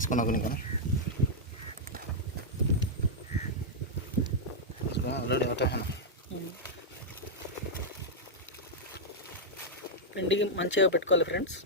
తీసుకున్నా కొన్ని కానీ ఆల్రెడీ అటాహన పిండికి మంచిగా పెట్టుకోవాలి ఫ్రెండ్స్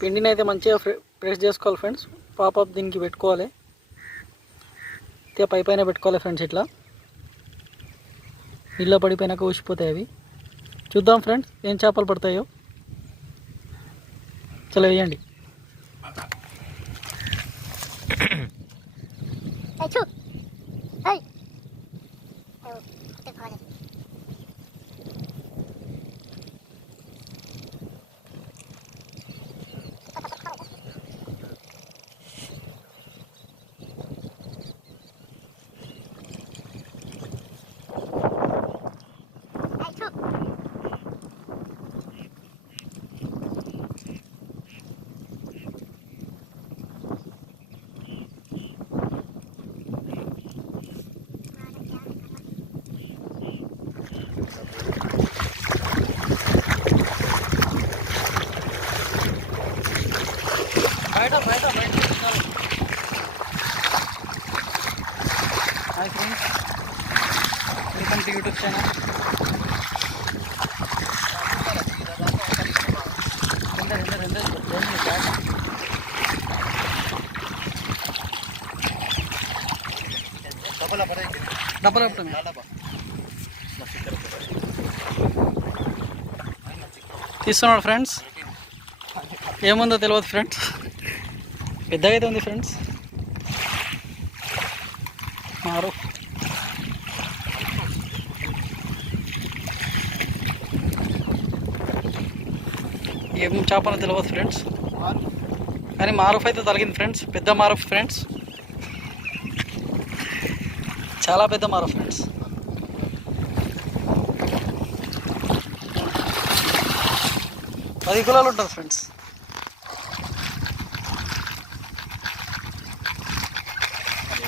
పిండిని అయితే మంచిగా ప్రెస్ చేసుకోవాలి ఫ్రెండ్స్ పాపప్ దీనికి పెట్టుకోవాలి. అయితే పై పైన పెట్టుకోవాలి ఫ్రెండ్స్ ఇట్లా. నీళ్ళ పడిపోయినాక ఊసిపోతాయి అవి. చూద్దాం ఫ్రెండ్స్ ఏం చేపలు పడతాయో. చలో వేయండి. Hey, hi friends welcome to YouTube channel డబ్బులు పడే డబ్బులు కట్టమే తీస్తున్నాడు ఫ్రెండ్స్ ఏముందో తెలియదు ఫ్రెండ్స్ పెద్దగా అయితే ఉంది ఫ్రెండ్స్. మారు. ఏం చేపనో తెలియదు ఫ్రెండ్స్. కానీ మారుఫ్ అయితే తొలగింది ఫ్రెండ్స్. పెద్ద మారుఫ్ ఫ్రెండ్స్. చాలా పెద్ద మారుఫ్ ఫ్రెండ్స్. పది కిలోలు ఉంటుంది ఫ్రెండ్స్.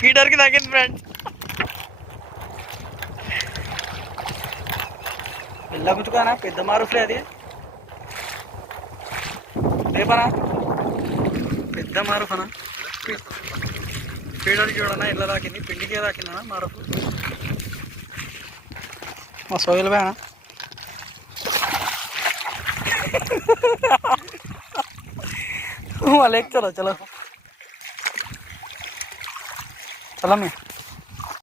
ఫీడర్కి తగ్గింది ఫ్రెండ్స్ పిల్ల గుతుకానా? పెద్ద మారుఫ్లే అది. రేపనా పెద్ద మారుఫనా? ఫీడర్ చూడనా? ఇళ్ళ తాకింది? పిండికే తాకిందా మారుఫ్? మా సోయిల్ బాగా మళ్ళీ ఎక్కుతారా చలో. Salame.